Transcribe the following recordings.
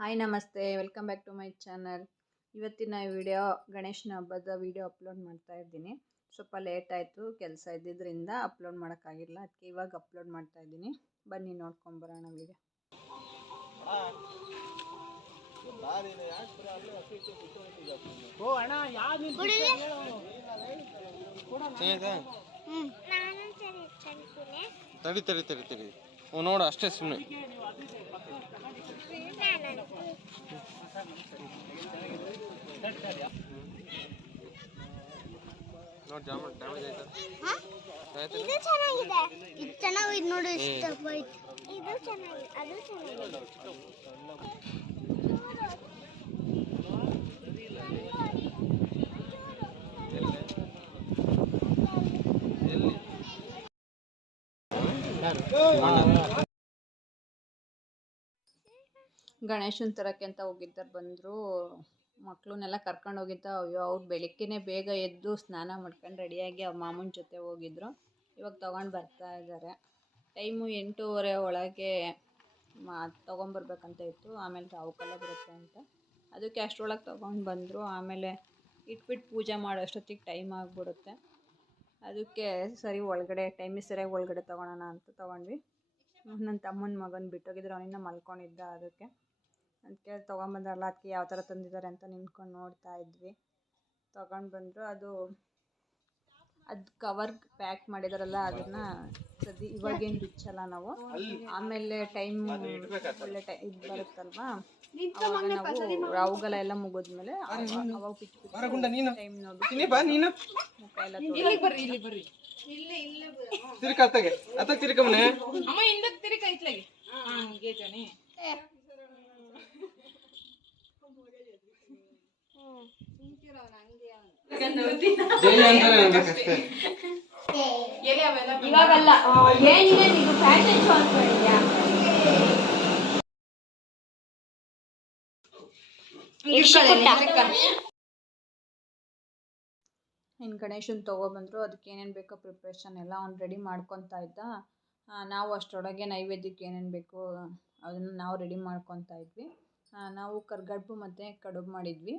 Hi ನಮಸ್ತೆ welcome back to my channel. ಇವತ್ತಿನ video ಗಣೇಶನ ಹಬ್ಬದ ವಿಡಿಯೋ ಅಪ್ಲೋಡ್ ಮಾಡ್ತಾ ಇದ್ದೀನಿ. ಸ್ವಲ್ಪ ಲೇಟ್ ಆಯಿತು ಕೆಲಸ ಇದ್ದಿದ್ದರಿಂದ ಅಪ್ಲೋಡ್ ಮಾಡೋಕ್ಕಾಗಿಲ್ಲ. ಅದಕ್ಕೆ ಇವಾಗ ಅಪ್ಲೋಡ್ ಮಾಡ್ತಾ ಇದ್ದೀನಿ. ಬನ್ನಿ ನೋಡ್ಕೊಂಬರೋಣ ವಿಡಿಯೋ. ತಡಿ ತಡಿ ತಡಿ ತಡಿ. ನೋಡು ಅಷ್ಟೇ ಸುಮ್ಮನೆ ನೋಡಿ ಜಾಮ ಡ್ಯಾಮೇಜ್ ಆಯ್ತಾ? ಇದು ಚೆನ್ನಾಗಿದೆ. ಇದು ಚೆನ್ನಾಗಿದೆ ನೋಡಿ ಇಷ್ಟ ಇದು ಚೆನ್ನಾಗಿದೆ ಅದು ಚೆನ್ನಾಗಿದೆ. ಗಣೇಶನ ತರಕ್ಕೆ ಅಂತ ಹೋಗಿದ್ದಾರೆ ಬಂದರು. ಮಕ್ಕಳನ್ನೆಲ್ಲ ಕರ್ಕೊಂಡು ಹೋಗಿದ್ದ. ಅಯ್ಯೋ, ಅವ್ರು ಬೆಳಿಗ್ಗೆನೆ ಬೇಗ ಎದ್ದು ಸ್ನಾನ ಮಾಡ್ಕೊಂಡು ರೆಡಿಯಾಗಿ ಅವ್ರ ಮಾಮನ ಜೊತೆ ಹೋಗಿದ್ರು. ಇವಾಗ ತೊಗೊಂಡು ಬರ್ತಾ ಇದ್ದಾರೆ ಟೈಮು ಎಂಟೂವರೆ ಒಳಗೆ ಮಾ, ತೊಗೊಂಬರ್ಬೇಕಂತ ಇತ್ತು. ಆಮೇಲೆ ರಾಹುಕಾಲ ಬರುತ್ತೆ ಅಂತ. ಅದಕ್ಕೆ ಅಷ್ಟರೊಳಗೆ ತೊಗೊಂಡು ಬಂದರು. ಆಮೇಲೆ ಇಟ್ಬಿಟ್ಟು ಪೂಜೆ ಮಾಡೋ ಅಷ್ಟೊತ್ತಿಗೆ ಟೈಮ್ ಆಗಿಬಿಡುತ್ತೆ. ಅದಕ್ಕೆ ಸರಿ ಒಳಗಡೆ ಟೈಮಿಗೆ ಸರಿಯಾಗಿ ಒಳಗಡೆ ತೊಗೊಳೋಣ ಅಂತ ತೊಗೊಂಡ್ವಿ. ನನ್ನ ತಮ್ಮನ ಮಗನ ಬಿಟ್ಟೋಗಿದ್ರು ಅವನಿನ್ನ ಮಲ್ಕೊಂಡಿದ್ದ ಅದಕ್ಕೆ. ಅದಕ್ಕೆ ತೊಗೊಂಬಂದ್ರಲ್ಲ ಅದಕ್ಕೆ ಯಾವ ಥರ ತಂದಿದ್ದಾರೆ ಅಂತ ನಿಂತ್ಕೊಂಡು ನೋಡ್ತಾ ಇದ್ವಿ. ತೊಗೊಂಡು ಬಂದರು, ಅದು ಅದು ಕವರ್ ಪ್ಯಾಕ್ ಮಾಡಿದಾರಲ್ಲ ಅದನ್ನ ಸದ್ಯ ಇವಾಗೇನು ಬಿಚ್ಚಲ್ಲ ನಾವು. ಆಮೇಲೆ ಟೈಮ್ ಒಳ್ಳೆ ಟೈಮ್ ಇದು ಬರುತ್ತಲ್ವಾ? ಅವಾಗ ನಾವು ರಾವುಗಲ ಎಲ್ಲ ಮುಗಿದ್ಮೇಲೆ ಅವಾಗ ಬಿಚ್ಚು ಟೈಮ್ ನೋಡಿ. ಬಾ ನೀನು. ಮುಖ ಎಲ್ಲ ತೊಳ್ದು ತಿರ್ಕ ಅತ್ತಗೆ. ಅತ್ತ ತಿರ್ಕ ಮನೆ. ಅಮ್ಮ ಹಿಂದಕ್ಕೆ ತಿರುಗಿ ಐತ್ಲಾಗಿ. ಹಾ ಹೀಗೆ ಜಾನಿ ಇವಾಗಲ್ಲ ಏನಿದೆ ನೀವು ಫ್ಯಾಷನ್ ಶೋ ಅನ್ಕೊಂಡಿದ್ಯಾ ಇನ್ನು ಗಣೇಶನ ತೊಗೊಬಂದರು ಅದಕ್ಕೆ ಏನೇನು ಬೇಕೋ ಪ್ರಿಪ್ರೇಷನ್ ಎಲ್ಲ ಅವ್ನು ರೆಡಿ ಮಾಡ್ಕೊತಾ ಇದ್ದ. ನಾವು ಅಷ್ಟರೊಳಗೆ ನೈವೇದ್ಯಕ್ಕೆ ಏನೇನು ಬೇಕು ಅದನ್ನು ನಾವು ರೆಡಿ ಮಾಡ್ಕೊತಾ ಇದ್ವಿ. ನಾವು ಕರ್ಗಡ್ಬು ಮತ್ತು ಕಡುಬು ಮಾಡಿದ್ವಿ.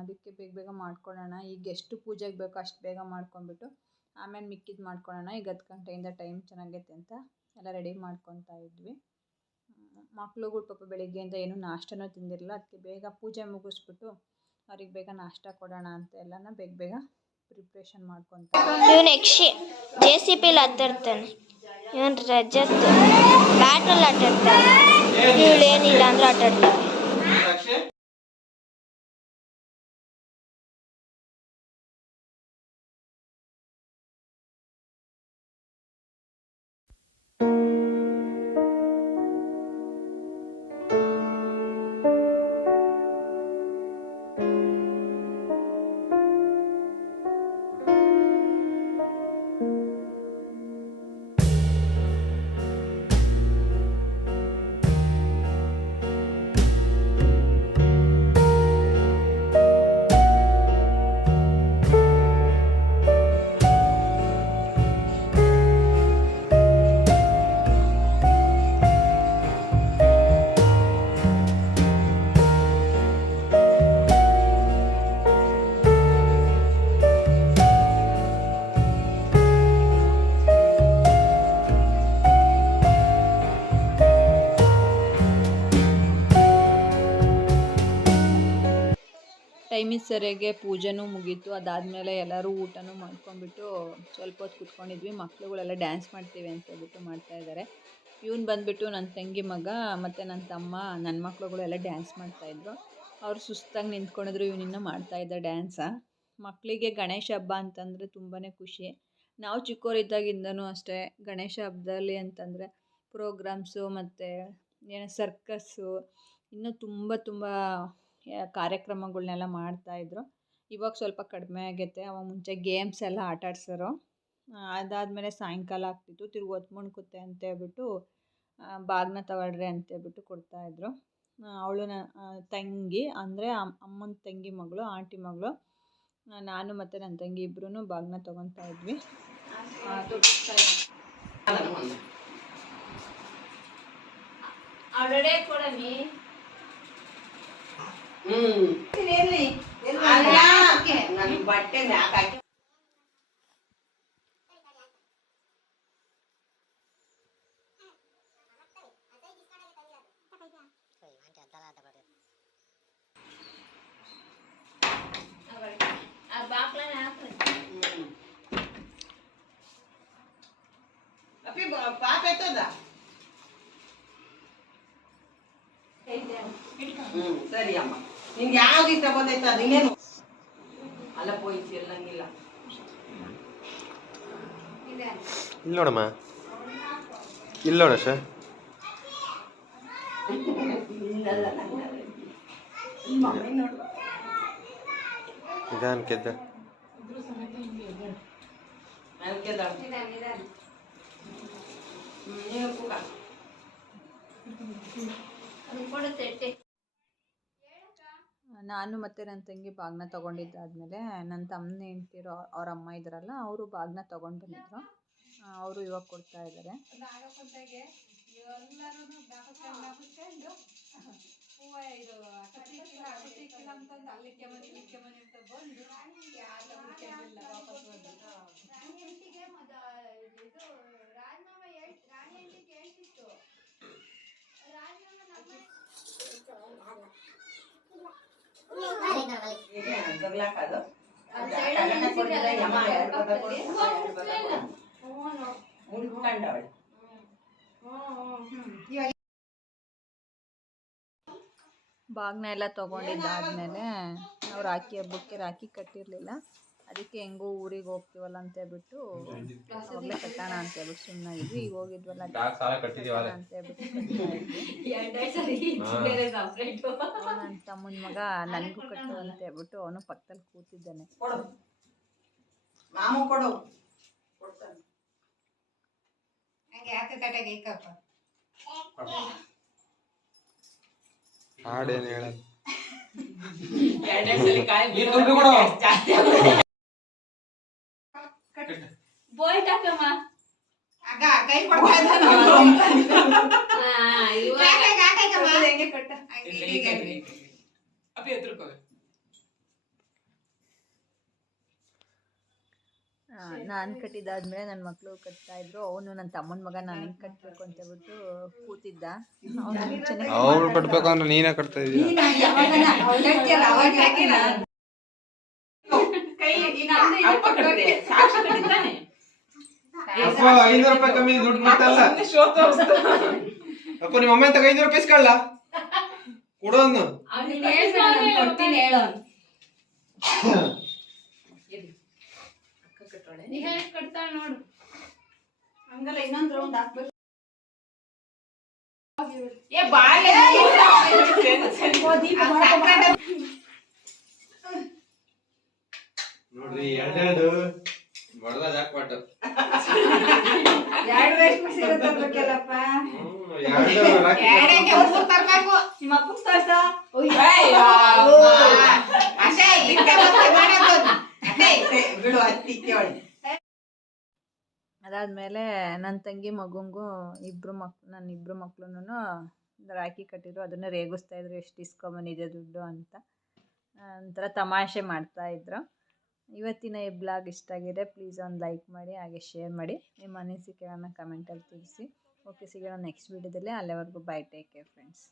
ಅದಕ್ಕೆ ಬೇಗ ಬೇಗ ಮಾಡ್ಕೊಳ್ಳೋಣ. ಈಗ ಎಷ್ಟು ಪೂಜೆಗೆ ಬೇಕೋ ಅಷ್ಟು ಬೇಗ ಮಾಡ್ಕೊಂಡ್ಬಿಟ್ಟು ಆಮೇಲೆ ಮಿಕ್ಕಿದ್ದು ಮಾಡ್ಕೊಳ್ಳೋಣ. ಈಗ ಹತ್ತು ಗಂಟೆಯಿಂದ ಟೈಮ್ ಚೆನ್ನಾಗೈತೆ ಅಂತ ಎಲ್ಲ ರೆಡಿ ಮಾಡ್ಕೊತಾ ಇದ್ವಿ. ಮಕ್ಳುಗಳು ಪಾಪ ಬೆಳಿಗ್ಗೆಯಿಂದ ಏನೂ ನಾಷ್ಟನೂ ತಿಂದಿರಲಿಲ್ಲ. ಅದಕ್ಕೆ ಬೇಗ ಪೂಜೆ ಮುಗಿಸ್ಬಿಟ್ಟು ಅವ್ರಿಗೆ ಬೇಗ ನಾಷ್ಟ ಕೊಡೋಣ ಅಂತ ಎಲ್ಲನ ಬೇಗ ಬೇಗ ಪ್ರಿಪ್ರೇಷನ್ ಮಾಡ್ಕೊತ ಜೆ ಸಿ ಪಿಲಿ ಆಟಾಡ್ತಾನೆ ಇವನ್ ರಜತ್ ಬ್ಯಾಟ್ರಲ್ಲಿ ಆಟಾಡ್ತಾನೆ ಇವಳು ಏನಿಲ್ಲ ಅಂದ್ರೆ ಆಟಾಡ್ತಾನೆ ಟೈಮಿಗೆ ಸರಿಯಾಗಿ ಪೂಜೆನೂ ಮುಗೀತು. ಅದಾದಮೇಲೆ ಎಲ್ಲರೂ ಊಟನೂ ಮಾಡ್ಕೊಂಡ್ಬಿಟ್ಟು ಸ್ವಲ್ಪ ಹೊತ್ತು ಕುತ್ಕೊಂಡಿದ್ವಿ. ಮಕ್ಳುಗಳೆಲ್ಲ ಡ್ಯಾನ್ಸ್ ಮಾಡ್ತೀವಿ ಅಂತ ಹೇಳ್ಬಿಟ್ಟು ಮಾಡ್ತಾಯಿದ್ದಾರೆ ಇವ್ನು ಬಂದುಬಿಟ್ಟು ನನ್ನ ತಂಗಿ ಮಗ ಮತ್ತು ನನ್ನ ತಮ್ಮ ನನ್ನ ಮಕ್ಳುಗಳೆಲ್ಲ ಡ್ಯಾನ್ಸ್ ಮಾಡ್ತಾಯಿದ್ರು ಅವ್ರು ಸುಸ್ತಾಗಿ ನಿಂತ್ಕೊಂಡಿದ್ರು. ಇವನಿನ್ನ ಮಾಡ್ತಾಯಿದ್ದ ಡ್ಯಾನ್ಸ ಮಕ್ಕಳಿಗೆ ಗಣೇಶ ಹಬ್ಬ ಅಂತಂದರೆ ತುಂಬಾ ಖುಷಿ. ನಾವು ಚಿಕ್ಕವರಿದ್ದಾಗಿಂದನೂ ಅಷ್ಟೇ ಗಣೇಶ ಹಬ್ಬದಲ್ಲಿ ಅಂತಂದರೆ ಪ್ರೋಗ್ರಾಮ್ಸು ಮತ್ತು ಏನೋ ಸರ್ಕಸ್ಸು ಇನ್ನೂ ತುಂಬ ತುಂಬ ಕಾರ್ಯಕ್ರಮಗಳ್ನೆಲ್ಲ ಮಾಡ್ತಾಯಿದ್ರು ಇವಾಗ ಸ್ವಲ್ಪ ಕಡಿಮೆ ಆಗೈತೆ. ಅವಾಗ ಮುಂಚೆ ಗೇಮ್ಸ್ ಎಲ್ಲ ಆಟ ಆಡ್ಸೋರು. ಅದಾದಮೇಲೆ ಸಾಯಂಕಾಲ ಆಗ್ತಿತ್ತು. ತಿರ್ಗಿ ಹೊತ್ತು ಮುಣ್ಕುತ್ತೆ ಅಂತ ಹೇಳ್ಬಿಟ್ಟು ಬಾಗ್ನ ತಗೊಳ್ರಿ ಅಂತ ಹೇಳ್ಬಿಟ್ಟು ಕೊಡ್ತಾಯಿದ್ರು ಅವಳು ನನ್ನ ತಂಗಿ, ಅಂದರೆ ಅಮ್ಮನ ತಂಗಿ ಮಗಳು, ಆಂಟಿ ಮಗಳು ನಾನು ಮತ್ತು ನನ್ನ ತಂಗಿ ಇಬ್ಬರೂ ಬಾಗ್ನ ತೊಗೊತಾ ಇದ್ವಿ. ಅವಳಡೆ ಕೊಡಮಿ ಹ್ಮ್ ಸರಿ ಅಮ್ಮ ನಿಂಗೆ ಯಾವ ಇಷ್ಟ ಬಂದೈತೆ ಅದೇನು ಅಲ್ಲ ಪೋಯ್ಸಿ ಎಲ್ಲಂಗಿಲ್ಲ ಇಲ್ಲ ನೋಡಮ್ಮ. ಇಲ್ಲ ನೋಡ ಸರ್ ನಿಧಾನಕ್ಕೆ ಎದ್ದು. ನಾನು ಮತ್ತು ನನ್ನ ತಂಗಿ ಬಾಗ್ನ ತೊಗೊಂಡಿದ್ದಾದ್ಮೇಲೆ ನನ್ನ ತಮ್ಮನ ಹೆಂಡ್ತಿರು ಅವ್ರ ಅಮ್ಮ ಇದ್ರಲ್ಲ, ಅವರು ಬಾಗ್ನ ತೊಗೊಂಡು ಬಂದಿದ್ರು. ಅವರು ಇವಾಗ ಕೊಡ್ತಾ ಇದ್ದಾರೆ ಬಾಗ್ನ ಎಲ್ಲ ತೊಗೊಂಡಿದ್ದಾದ್ಮೇಲೆ ನಾವು ರಾಖಿ ಹಬ್ಬಕ್ಕೆ ರಾಕಿ ಕಟ್ಟಿರಲಿಲ್ಲ. ಅದಕ್ಕೆ ಹೆಂಗೋ ಊರಿಗೆ ಹೋಗ್ತೀವಲ್ಲ ಅಂತ ಹೇಳ್ಬಿಟ್ಟು ಅವಾಗಲೇ ಕಟ್ಟೋಣ ಅಂತ ಹೇಳ್ಬಿಟ್ಟು ಸುಮ್ಮನಾಗಿದ್ವಿ ಈಗ ಹೋಗಿದ್ವಲ್ಲ ಸಾಲ ಕಟ್ಟಿದೀವಲ್ಲ. ಅಂತ ಹೇಳ್ಬಿಟ್ಟು. ನನ್ನ ತಮ್ಮನ ಮಗ ನನಗೂ ಕಟ್ಟು ಅಂತ ಹೇಳ್ಬಿಟ್ಟು ಅವನು ಪಕ್ಕದಲ್ಲಿ ಕೂತಿದ್ದಾನೆ. ಹಾಡೇನು ಹೇಳಲ್ಲ ಎರಡನೇ ಟಾಕಮ್ಮ ಕಾಯಿ ಕೈ ಕೊಡ್ತಾ ಇದ್ದಾನೆ. ಹೆಂಗೆ ಕಟ್ಟ ಅಪ್ಪಿ ಎದ್ರುಕೋ ನಾನು ಕಟ್ಟಿದ್ದಾದ್ಮೇಲೆ ನನ್ನ ಮಕ್ಕಳು ಕಟ್ತಾ ಇದ್ರು. ಅವನು ನನ್ನ ತಮ್ಮನ ಮಗ ನಾನು ಕಟ್ಟಬೇಕು ಅಂತ ಹೇಳ್ಬಿಟ್ಟು ಕೂತಿದ್ದ. ಅವನು ಚೆನ್ನಾಗಿ ಅವ್ರು ಕಟ್ಬೇಕು ಅಂದ್ರೆ ನೀನೇ ಕಟ್ತಾ ಇದೀಯ? ಕೈ ಇನ್ನೊಂದು ಅಪ್ಪ ಐನೂರು ರೂಪಾಯಿ ಕಮ್ಮಿ ದುಡ್ಡು ಮಾತಲ್ಲ ಶೋ ತೋರಿಸ್ತು. ಅಪ್ಪ ನಿಮ್ಮ ಅಮ್ಮ ತಗ ಐನೂರು ರೂಪಾಯಿ ಇಸ್ಕೊಳ್ಳ ಕೊಡೋನು ಅವ್ನಿಗೆ ಹೇಳ್ತಾನೆ ನಾನು ಕೊಡ್ತೀನಿ ಹೇಳು ನೀ ಹೇಳಿ ಕಟ್ತಾಳ ನೋಡು. ಹಂಗಲ್ಲ ಇನ್ನೊಂದು ರೌಂಡ್ ಹಾಕ್ಬೇಕು. ಏ ಬಾಳೆ ನೋಡ್ರಿ ಎರಡೆರಡು. ಬಡದ ಜಾಕ್ಪಾಟ್ ಎರಡು ರೇಷ್ಮೆ ಸೀರೆ ತರ್ಬೇಕಲ್ಲಪ್ಪ. ಎರಡು ರಾಕಿ ಎರಡಕ್ಕೆ ಮೂರು ತರ್ಬೇಕು. ನಿಮ್ಮ ಅಪ್ಪ ತೋರ್ಸ. ಅಷ್ಟೇ ಇಷ್ಟೇ ಮತ್ತೆ ಮಾಡೋದು ಅಷ್ಟೇ ಇಷ್ಟೇ ಬಿಡು ಹತ್ತಿಕ್ಕೆ ಒಳ್ಳೆ. ಅದಾದಮೇಲೆ ನನ್ನ ತಂಗಿ ಮಗುಂಗೂ ಇಬ್ಬರು ಮಕ್ ನನ್ನ ಇಬ್ರು ಮಕ್ಳು ರಾಖಿ ಕಟ್ಟಿದ್ರು. ಅದನ್ನು ರೇಗಿಸ್ತಾ ಇದ್ರು. ಎಷ್ಟು ಇಸ್ಕೊಂಬಂದಿದೆ ದುಡ್ಡು ಅಂತ. ಒಂಥರ ತಮಾಷೆ ಮಾಡ್ತಾಯಿದ್ರು ಇವತ್ತಿನ ಈ ಬ್ಲಾಗ್ ಇಷ್ಟ ಆಗಿದೆ ಪ್ಲೀಸ್ ಒಂದು ಲೈಕ್ ಮಾಡಿ, ಹಾಗೆ ಶೇರ್ ಮಾಡಿ. ನಿಮ್ಮ ಅನಿಸಿಕೆಗಳನ್ನ ಕಮೆಂಟಲ್ಲಿ ತಿಳಿಸಿ. ಓಕೆ ಸಿಗೋಣ ನೆಕ್ಸ್ಟ್ ವೀಡಿಯೋದಲ್ಲಿ ಅಲ್ಲಿವರೆಗೂ ಬೈ ಟೇಕ್ ಕೇರ್ ಫ್ರೆಂಡ್ಸ್